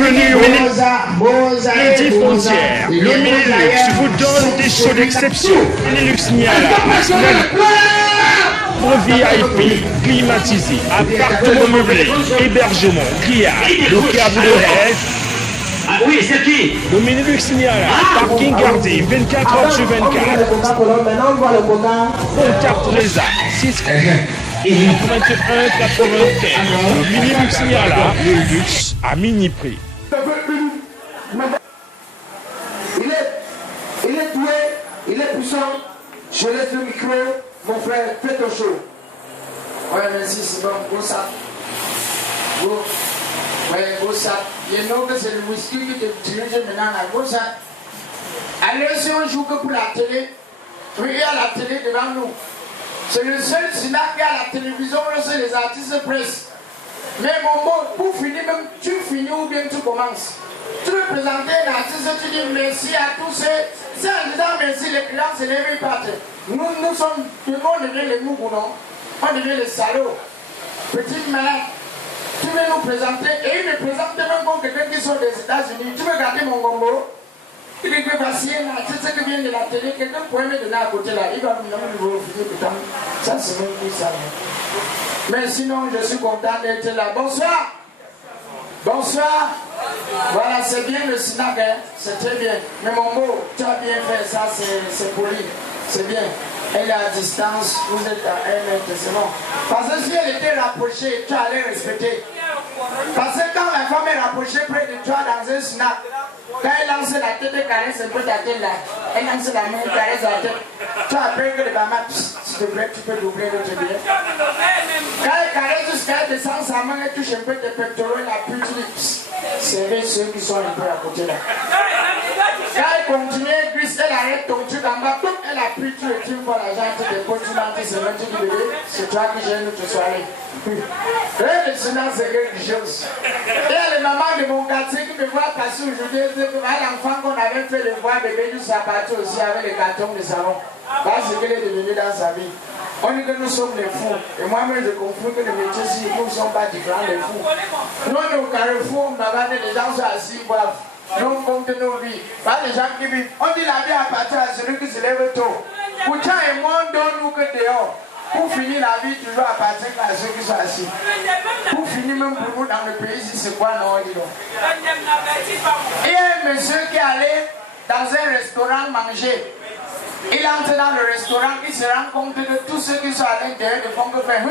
bienvenue au Midi Frontière. Le Minilux vous donne des shows d'exception. Minilux Niala, pour VIP, climatisé, appartement meublé, hébergement, grillage, local de rêve. Oui, c'est qui? Le Minilux Niala, parking gardé 24 heures sur 24. Contact Reza, 6 81 95. Le Minilux Niala, le luxe à mini prix. Il est doué, il est puissant. Je laisse le micro, mon frère, fais ton show. Ouais, merci, c'est bon, go ça. Go. Ouais, go ça. Il y a que c'est le whisky qui te dirige maintenant à go ça. Allez, si on joue que pour la télé, regarde la télé devant nous. C'est le seul cinéma qui a la télévision, c'est les artistes presse. Mais mon mot, pour finir, même tu finis ou bien tu commences. Tu veux présenter un artiste, tu dis merci à tous ceux. C'est en disant merci, les clients se lèvent et partent. Nous sommes, tout le monde devient les mougous, non? On devient les salauds. Petite malade. Tu veux nous présenter, et il me présente même comme quelqu'un qui sort des États-Unis. Tu veux garder mon gombo? Il est facile, un artiste qui vient de la télé, quelqu'un pourrait me donner à côté là. Il va me donner le finir de temps. Ça, c'est même plus ça. Mais sinon, je suis content d'être là. Bonsoir. Bonsoir. Voilà, c'est bien le snack, hein? C'est très bien. Mais mon mot, tu as bien fait ça, c'est poli. C'est bien. Elle est à distance, vous êtes à 1 mètre, c'est bon. Parce que si elle était rapprochée, tu allais respecter. Parce que quand la femme est rapprochée près de toi dans un snack, quand elle lance la tête, elle caresse un peu ta tête là. Elle lance la main, elle caresse la tête. Tu as peur que le maman, s'il te plaît, tu peux doubler l'autre bien. Quand elle caresse jusqu'à elle descend sa main, elle touche un peu tes pectoraux, elle appuie, tu dis, c'est vrai ceux qui sont un peu à côté là. Quand elle continue, elle glisse, elle arrête ton truc en bas, elle appuie, tu le tires pour la jambe, tu déposes, tu l'entres, c'est même tu dis bébé, c'est toi qui gêne notre soirée. Et le silence, c'est quelque chose. Et il y a les mamans de mon quartier qui me voient passer aujourd'hui, l'enfant qu'on avait fait le voir bébé du sapatu aussi avec les cartons de savon. Voilà ce qu'elle est devenue dans sa vie. On dit que nous sommes les fous. Et moi-même, je comprends que les métiers ici, nous ne sommes pas différents des fous. Nous, on est au carrefour, les gens sont assis, boivent. Nous, on compte nos vies. Pas les gens qui vivent. On dit la vie appartient à celui qui se lève tôt. Pourtant, et moi, on donne nous que dehors. Pour finir la vie, toujours appartient à ceux qui sont assis. Pour finir, même pour nous dans le pays, ici, c'est quoi, non, dis donc. Il y a un monsieur qui est allé dans un restaurant manger. Il entre dans le restaurant, il se rend compte de tous ceux qui sont à l'intérieur ne font que faire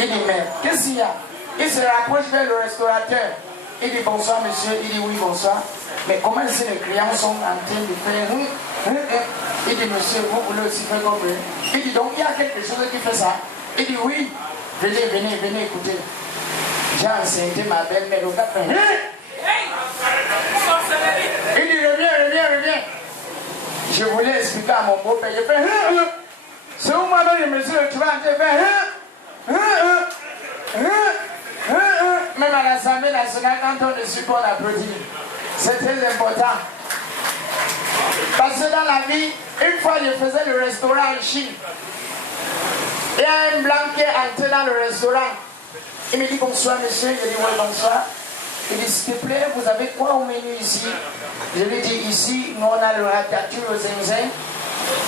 Il dit, mais qu'est-ce qu'il y a? Il se rapproche vers le restaurateur. Il dit, bonsoir monsieur. Il dit, oui, bonsoir. Mais comment si les clients sont en train de faire Il dit, monsieur, vous voulez aussi faire comme eux? Il dit, donc il y a quelque chose qui fait ça. Il dit, oui. Venez écouter. J'ai enceinté ma belle-mère. Il dit, reviens. Je voulais expliquer à mon beau-père. Il fait, c'est où moi, monsieur, tu vas en faire, même à l'Assemblée nationale, quand on est support, on applaudit. C'est très important. Parce que dans la vie, une fois je faisais le restaurant en Chine. Il y a un blanc qui est entré dans le restaurant. Il me dit bonsoir monsieur. Je dis oui bonsoir. Il dit s'il te plaît, vous avez quoi au menu ici? Je lui dis ici, nous on a le ratatouille au zinzin,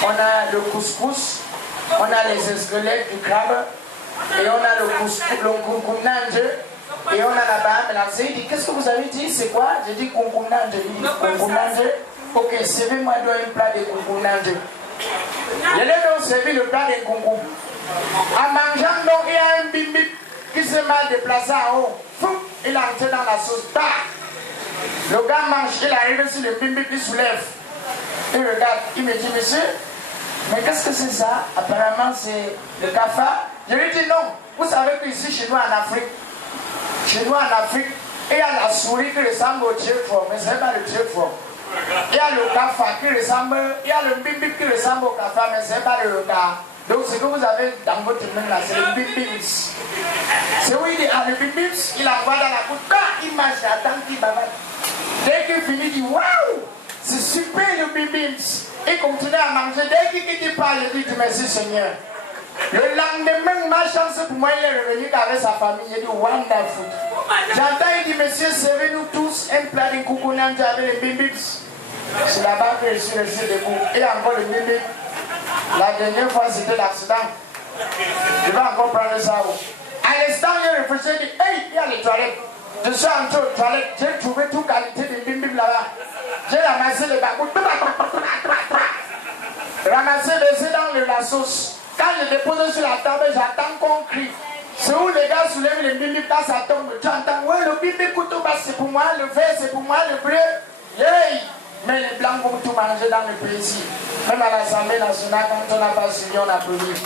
on a le couscous, on a les squelettes du crabe, et on a le couscous, le kunkunanje, et on a la bahame. Il dit qu'est-ce que vous avez dit? C'est quoi? J'ai dit kunkunanje. Il dit kunkunanje. Ok, servez-moi un plat de kunkunanje. Je l'ai donc servi le plat de kunkunanje. En mangeant, donc, il y a un bimbi qui s'est mal déplacé en haut. Il a entré dans la sauce. Le gars mange, il arrive sur le bimbi qui soulève. Il regarde, il me dit, monsieur, mais qu'est-ce que c'est ça? Apparemment, c'est le cafard. Je lui dis non. Vous savez qu'ici, chez nous en Afrique, il y a la souris qui ressemble au trèfle, mais ce n'est pas le trèfle. Il y a le cafard qui ressemble, il y a le bimbi qui ressemble au cafard, mais ce n'est pas le cas. Donc ce que vous avez dans votre main là, c'est le bim-bims. C'est où il est à le bim-bims, il envoie dans la bouche, il mange, attend qu'il bavade. Dès qu'il finit, il dit waouh, c'est super le bim-bims. Il continue à manger, dès qu'il parle, il dit merci Seigneur. Le lendemain, machin c'est pour moi, il est revenu avec sa famille. Il dit wonderful. J'entends, il dit, monsieur, servez-nous tous un plat de coucounam avec les bibips. C'est là-bas que je suis resté debout. Et encore le bébé. La dernière fois, c'était l'accident. Je vais encore prendre ça. À l'instant, j'ai réfléchi, j'ai dit, hey, il y a les toilettes. Je suis entré aux toilettes, j'ai trouvé toute qualité de bim là-bas. J'ai ramassé les bagouts. Ramassé, laissé dans la sauce. Quand je dépose sur la table, j'attends qu'on crie. C'est où les gars soulèvent les bim quand ça tombe. Tu entends, ouais, le bim couteau, c'est pour moi, le verre, c'est pour moi, le bleu. Hey! Mais les blancs vont tout manger dans le pays ici. Même à l'Assemblée nationale, quand on n'a pas suivi, on applaudit.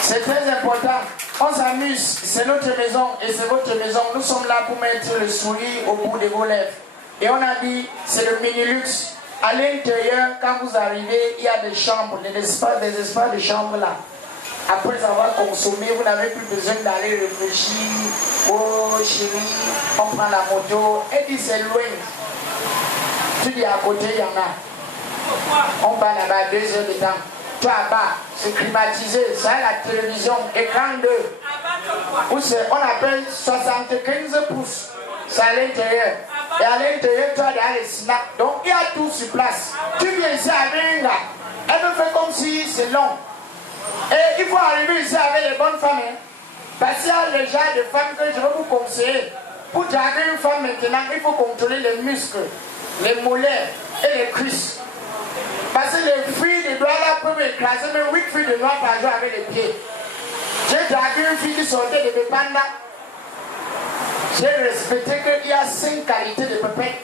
C'est très important. On s'amuse. C'est notre maison et c'est votre maison. Nous sommes là pour mettre le sourire au bout de vos lèvres. Et on a dit, c'est le mini-luxe. À l'intérieur, quand vous arrivez, il y a des chambres, des espaces de chambres là. Après avoir consommé, vous n'avez plus besoin d'aller réfléchir. Oh chérie, on prend la moto. Elle dit, c'est loin. Tu dis à côté, il y en a. On va là-bas 2 heures de temps. Tu as bas, c'est climatisé, ça a la télévision, écran 2. On appelle 75 pouces. C'est à l'intérieur. Et à l'intérieur, tu as les snacks. Donc il y a tout sur place. Tu viens ici avec une gars. Elle me fait comme si c'est long. Et il faut arriver ici avec les bonnes femmes. Hein. Parce qu'il y a les genres de femmes que je vais vous conseiller. Pour draguer une femme maintenant, il faut contrôler les muscles, les mollets et les cuisses. Parce que les filles de doigts là peuvent écraser même 8 filles de noix par jour avec les pieds. J'ai dragué une fille qui sortait de Bepanda. J'ai respecté qu'il y a 5 qualités de pépettes.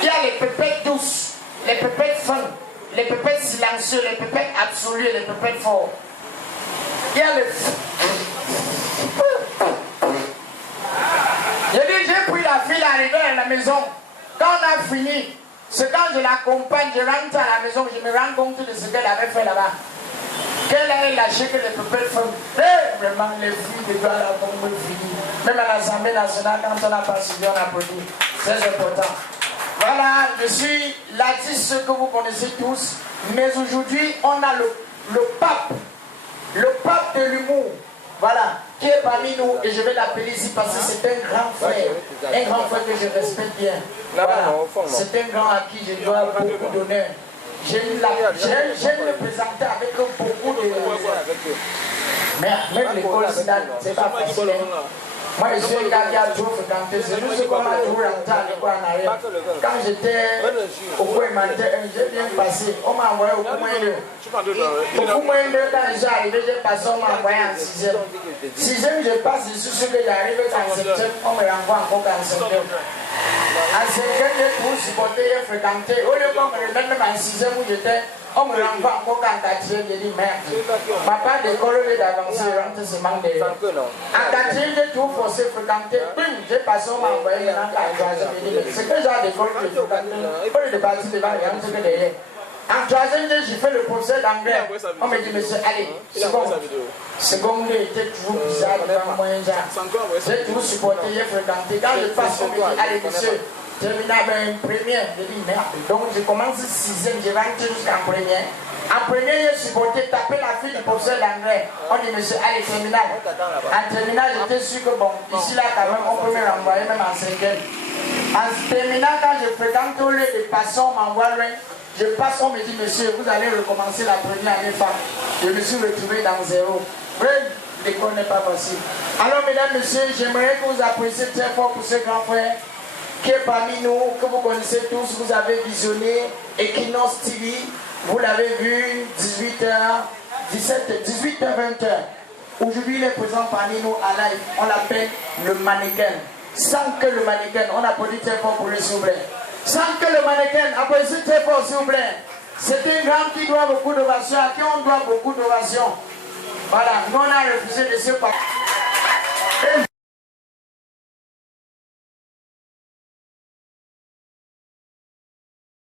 Il y a les pépettes douces, les pépettes fines, les pépettes silencieuses, les pépettes absolues et les pépettes fortes. Il y a les... J'ai pris la fille arrivée à la maison. Quand on a fini, c'est quand je l'accompagne, je rentre à la maison, je me rends compte de ce qu'elle avait fait là-bas. Qu'elle a lâché que les pépettes font. Vraiment, les filles de gloire là vont finir. Même à l'Assemblée nationale, quand on n'a pas suivi, on applaudit. C'est important. Voilà, je suis l'artiste que vous connaissez tous. Mais aujourd'hui, on a le pape de l'humour. Voilà, qui est parmi nous et je vais l'appeler ici parce que c'est un grand frère que je respecte bien. Voilà, c'est un grand à qui je dois beaucoup d'honneur. J'aime le présenter avec beaucoup de... Mais même l'école, c'est pas facile. Moi, je suis un gars qui a toujours fréquenté. C'est juste qu'on a toujours rentré à l'école en arrière. Quand j'étais au cours élémentaire, j'ai bien passé. On m'a envoyé au cours moins 2. Au cours moins 2, quand je suis arrivé, j'ai passé, on m'a envoyé en 6e. 6e, je passe, je suis sûr que j'arrive en 7e, on me renvoie encore en 5e. En 5e, j'ai tout supporté, j'ai fréquenté. Au lieu qu'on me remette même en 6e où j'étais, on me renvoie encore en 4e, j'ai dit merde. Ma part d'école, au lieu d'avancer, rentre ce manque de... En 4e, j'ai tout forcé, fréquenté. Bim, j'ai passé, on m'a envoyé maintenant en 3e. J'ai dit, c'est que genre d'école que je fréquente. Au lieu de partir devant les gens, c'est que derrière. En 3e, j'ai fait le professeur d'anglais. On me dit, monsieur, allez, seconde était toujours bizarre devant moi. J'ai toujours supporté, j'ai fréquenté. Quand je passe, on me dit, allez, monsieur, terminal première. J'ai dit, merde. Donc, je commence 6e, je rentre jusqu'en première. En première, j'ai supporté taper la fille du professeur d'anglais. On dit, monsieur, allez, terminal. En terminal, j'étais sûr que, bon, ici, là, quand même, on peut me renvoyer même en 5e. En terminal, quand je fréquente au lieu de passer, on m'envoie loin. Je passe, on me dit, monsieur, vous allez recommencer la première année femme. Je me suis retrouvé dans 0. L'école n'est pas facile. Alors, mesdames, messieurs, j'aimerais que vous appréciez très fort pour ce grand frère qui est parmi nous, que vous connaissez tous. Vous avez visionné Equinox TV. Vous l'avez vu, 18h, 20h. Aujourd'hui, il est présent parmi nous à live. On l'appelle le mannequin. Sans que le mannequin, on applaudit très fort pour le s'il vous plaît. Sans que le mannequin, applaudissez très fort s'il vous plaît. C'est un grand qui doit beaucoup d'ovations, à qui on doit beaucoup d'ovations. Voilà, nous on a refusé de se passer.